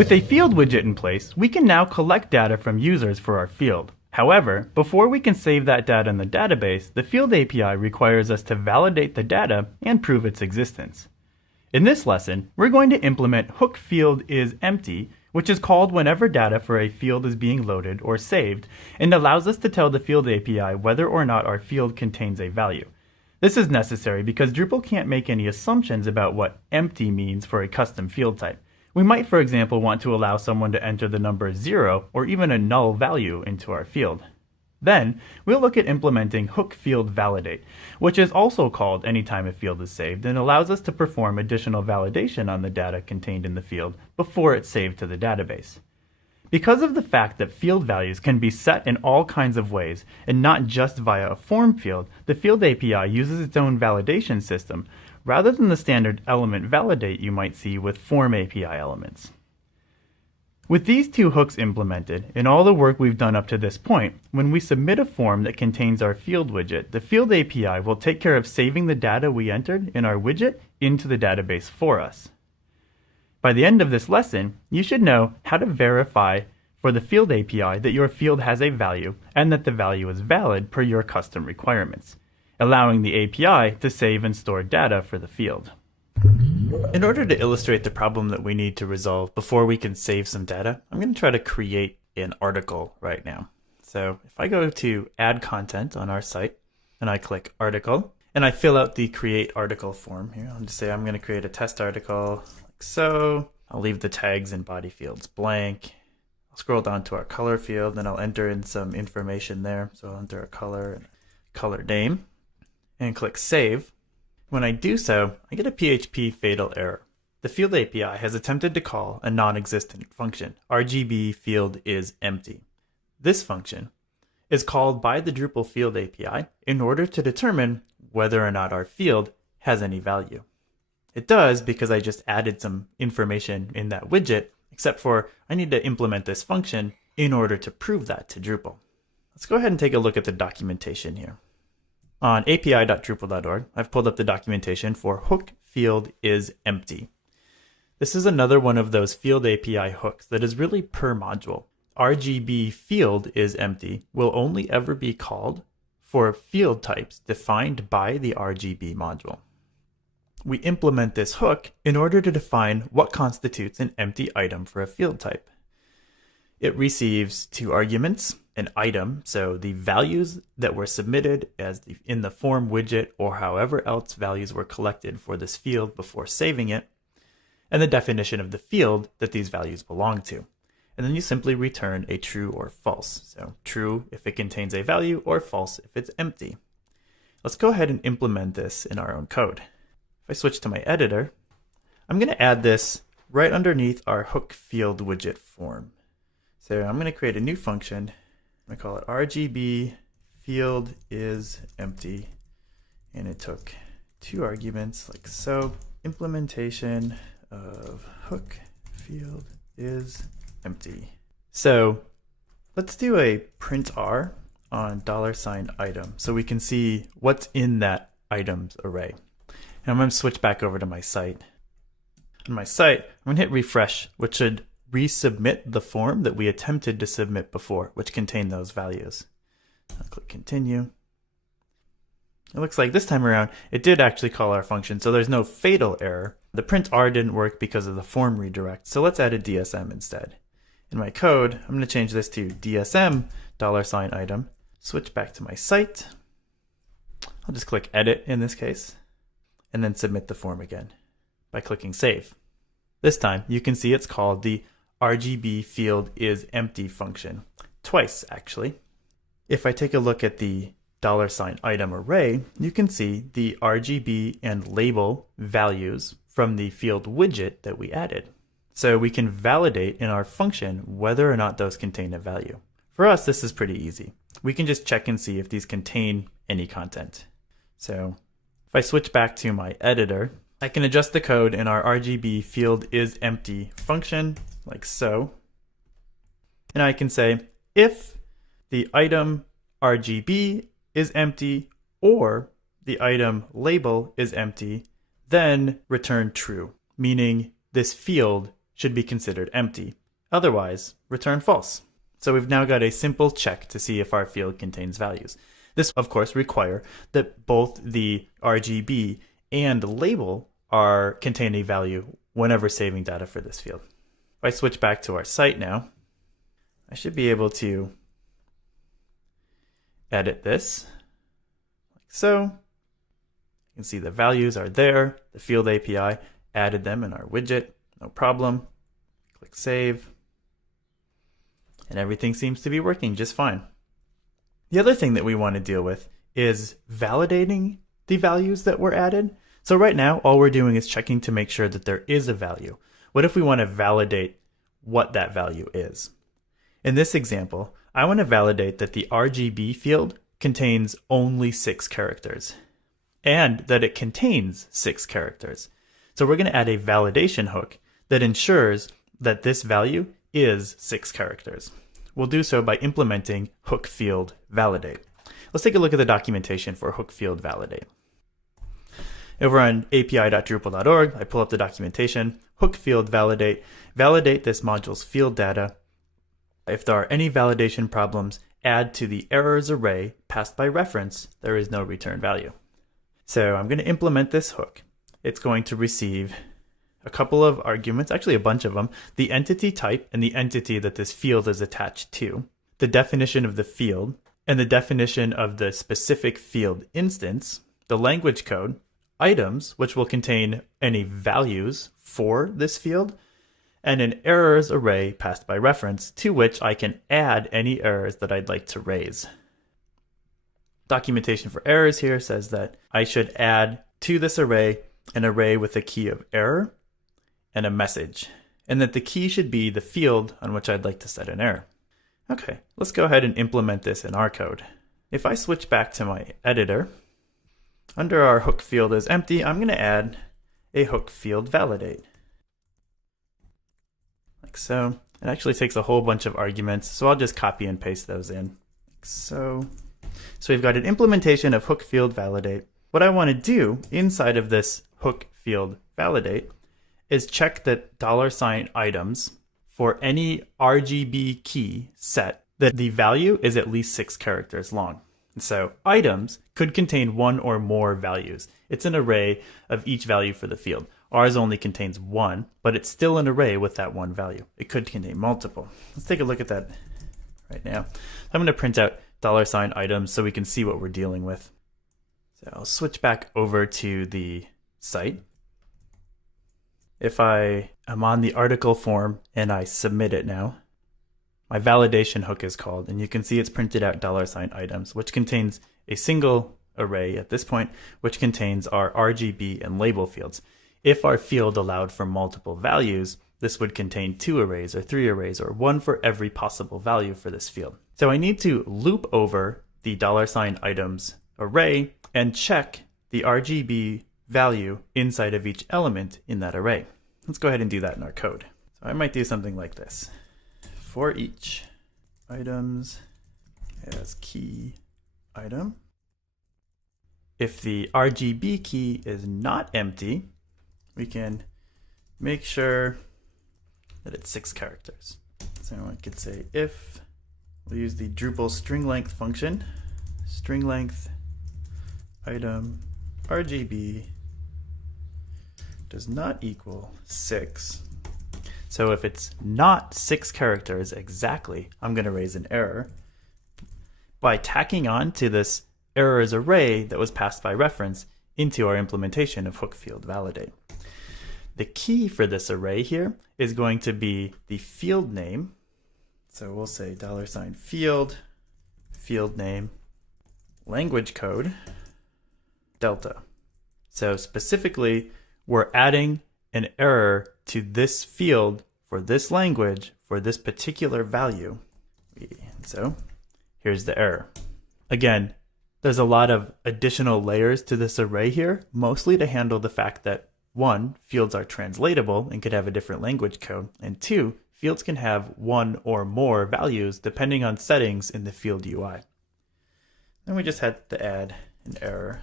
With a field widget in place, we can now collect data from users for our field. However, before we can save that data in the database, the Field API requires us to validate the data and prove its existence. In this lesson, we're going to implement hook field is empty, which is called whenever data for a field is being loaded or saved, and allows us to tell the Field API whether or not our field contains a value. This is necessary because Drupal can't make any assumptions about what empty means for a custom field type. We might, for example, want to allow someone to enter the number 0 or even a null value into our field. Then, we'll look at implementing hook field validate, which is also called anytime a field is saved and allows us to perform additional validation on the data contained in the field before it's saved to the database. Because of the fact that field values can be set in all kinds of ways and not just via a form field, the Field API uses its own validation system rather than the standard element validate you might see with form API elements. With these two hooks implemented, and all the work we've done up to this point, when we submit a form that contains our field widget, the Field API will take care of saving the data we entered in our widget into the database for us. By the end of this lesson, you should know how to verify for the Field API that your field has a value and that the value is valid per your custom requirements, allowing the API to save and store data for the field. In order to illustrate the problem that we need to resolve before we can save some data, I'm going to try to create an article right now. So if I go to add content on our site and I click article and I fill out the create article form here, I'll just say I'm going to create a test article like so. I'll leave the tags and body fields blank. I'll scroll down to our color field and I'll enter in some information there. So I'll enter a color and color name and click save. When I do so, I get a PHP fatal error. The Field API has attempted to call a non-existent function, RGB field is empty. This function is called by the Drupal Field API in order to determine whether or not our field has any value. It does because I just added some information in that widget, except for I need to implement this function in order to prove that to Drupal. Let's go ahead and take a look at the documentation here. On api.drupal.org, I've pulled up the documentation for hook field is empty. This is another one of those Field API hooks that is really per module. RGB field is empty will only ever be called for field types defined by the RGB module. We implement this hook in order to define what constitutes an empty item for a field type. It receives two arguments, an item, so the values that were submitted in the form widget or however else values were collected for this field before saving it, and the definition of the field that these values belong to. And then you simply return a true or false. So true if it contains a value or false if it's empty. Let's go ahead and implement this in our own code. If I switch to my editor, I'm going to add this right underneath our hook field widget form. So I'm going to create a new function. I'm going to call it RGB field is empty. And it took two arguments like so. Implementation of hook field is empty. So let's do a print R on $item so we can see what's in that items array. And I'm going to switch back over to my site. On my site, I'm going to hit refresh, which should resubmit the form that we attempted to submit before, which contained those values. I'll click continue. It looks like this time around, it did actually call our function, so there's no fatal error. The print R didn't work because of the form redirect, so let's add a DSM instead. In my code, I'm going to change this to DSM $item, switch back to my site. I'll just click edit in this case, and then submit the form again by clicking save. This time, you can see it's called the RGB field is empty function, twice actually. If I take a look at the $item array, you can see the RGB and label values from the field widget that we added. So we can validate in our function whether or not those contain a value. For us, this is pretty easy. We can just check and see if these contain any content. So if I switch back to my editor, I can adjust the code in our RGB field is empty function like so. And I can say if the item RGB is empty or the item label is empty, then return true, meaning this field should be considered empty. Otherwise, return false. So we've now got a simple check to see if our field contains values. This, of course, require that both the RGB and label contain a value whenever saving data for this field. If I switch back to our site now, I should be able to edit this like so. You can see the values are there. The field API added them in our widget, no problem. Click save. And everything seems to be working just fine. The other thing that we want to deal with is validating the values that were added. So right now, all we're doing is checking to make sure that there is a value. What if we want to validate what that value is? In this example, I want to validate that the RGB field contains only 6 characters and that it contains 6 characters. So we're going to add a validation hook that ensures that this value is 6 characters. We'll do so by implementing hook field validate. Let's take a look at the documentation for hook field validate. Over on api.drupal.org, I pull up the documentation, hook field validate this module's field data. If there are any validation problems, add to the errors array passed by reference, there is no return value. So I'm going to implement this hook. It's going to receive a couple of arguments, actually a bunch of them, the entity type and the entity that this field is attached to, the definition of the field, and the definition of the specific field instance, the language code, items, which will contain any values for this field, and an errors array passed by reference to which I can add any errors that I'd like to raise. Documentation for errors here says that I should add to this array an array with a key of error and a message, and that the key should be the field on which I'd like to set an error. Okay, let's go ahead and implement this in our code. If I switch back to my editor, under our hook field is empty, I'm going to add a hook field validate. Like so. It actually takes a whole bunch of arguments, so I'll just copy and paste those in. Like so. So we've got an implementation of hook field validate. What I want to do inside of this hook field validate is check that $items for any RGB key set that the value is at least 6 characters long. So items could contain one or more values. It's an array of each value for the field. Ours only contains 1, but it's still an array with that one value. It could contain multiple. Let's take a look at that right now. I'm going to print out $items so we can see what we're dealing with. So I'll switch back over to the site. If I am on the article form and I submit it now, my validation hook is called, and you can see it's printed out $items, which contains a single array at this point, which contains our RGB and label fields. If our field allowed for multiple values, this would contain 2 arrays or 3 arrays or 1 for every possible value for this field. So I need to loop over the $items array and check the RGB value inside of each element in that array. Let's go ahead and do that in our code. So I might do something like this. For each items as key item, if the RGB key is not empty, we can make sure that it's 6 characters. So I could say if, we'll use the Drupal string length function, string length item RGB does not equal 6. So if it's not 6 characters exactly, I'm going to raise an error by tacking on to this errors array that was passed by reference into our implementation of hook field validate. The key for this array here is going to be the field name. So we'll say $field, field name, language code, delta. So specifically, we're adding an error to this field for this language for this particular value. So here's the error. Again, there's a lot of additional layers to this array here, mostly to handle the fact that 1, fields are translatable and could have a different language code, and 2, fields can have 1 or more values depending on settings in the field UI. Then we just had to add an error.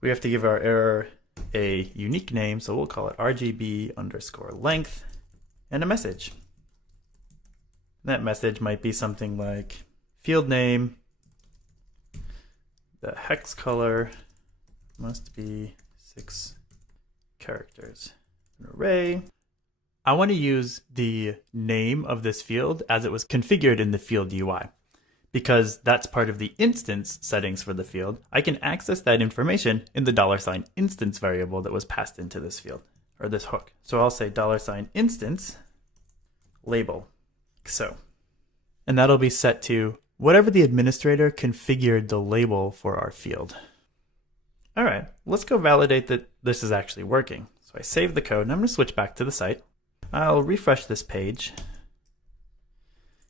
We have to give our error a unique name, so we'll call it RGB_length, and a message. That message might be something like field name, the hex color must be 6 characters. An array. I want to use the name of this field as it was configured in the field UI. Because that's part of the instance settings for the field, I can access that information in the $instance variable that was passed into this field, or this hook. So I'll say $instance label, so. And that'll be set to whatever the administrator configured the label for our field. All right, let's go validate that this is actually working. So I save the code, and I'm going to switch back to the site. I'll refresh this page.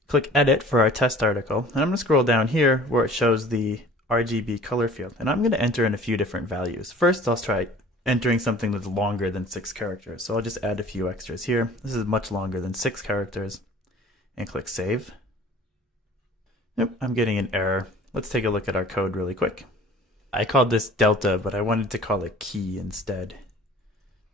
Click Edit for our test article, and I'm going to scroll down here where it shows the RGB color field, and I'm going to enter in a few different values. First, I'll try entering something that's longer than 6 characters, so I'll just add a few extras here. This is much longer than 6 characters, and click Save. Nope, I'm getting an error. Let's take a look at our code really quick. I called this delta, but I wanted to call it key instead.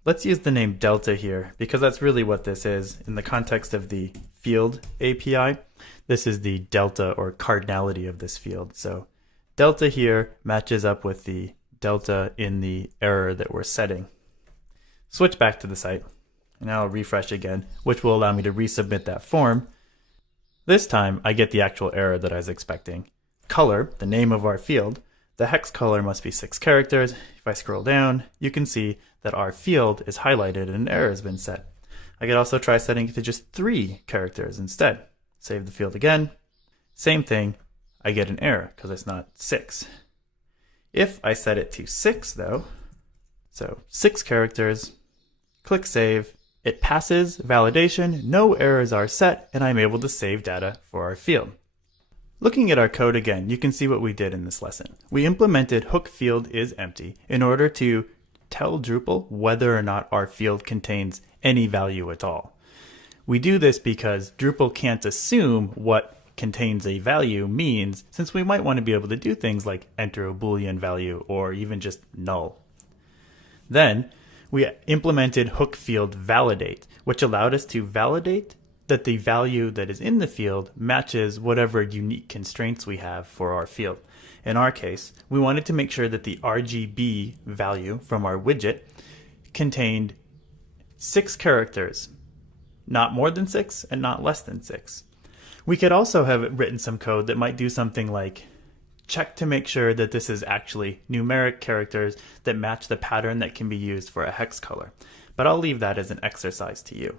Let's use the name delta here because that's really what this is. In the context of the field API, this is the delta or cardinality of this field. So delta here matches up with the delta in the error that we're setting. Switch back to the site, and I'll refresh again, which will allow me to resubmit that form. This time I get the actual error that I was expecting. Color, the name of our field, the hex color must be 6 characters. If I scroll down, you can see that our field is highlighted and an error has been set. I could also try setting it to just 3 characters instead. Save the field again. Same thing, I get an error because it's not 6. If I set it to 6 though, so 6 characters, click Save, it passes validation, no errors are set, and I'm able to save data for our field. Looking at our code again, you can see what we did in this lesson. We implemented hook field is empty in order to tell Drupal whether or not our field contains any value at all. We do this because Drupal can't assume what contains a value means, since we might want to be able to do things like enter a Boolean value or even just null. Then we implemented hook field validate, which allowed us to validate that the value that is in the field matches whatever unique constraints we have for our field. In our case, we wanted to make sure that the RGB value from our widget contained 6 characters, not more than 6 and not less than 6. We could also have written some code that might do something like check to make sure that this is actually numeric characters that match the pattern that can be used for a hex color. But I'll leave that as an exercise to you.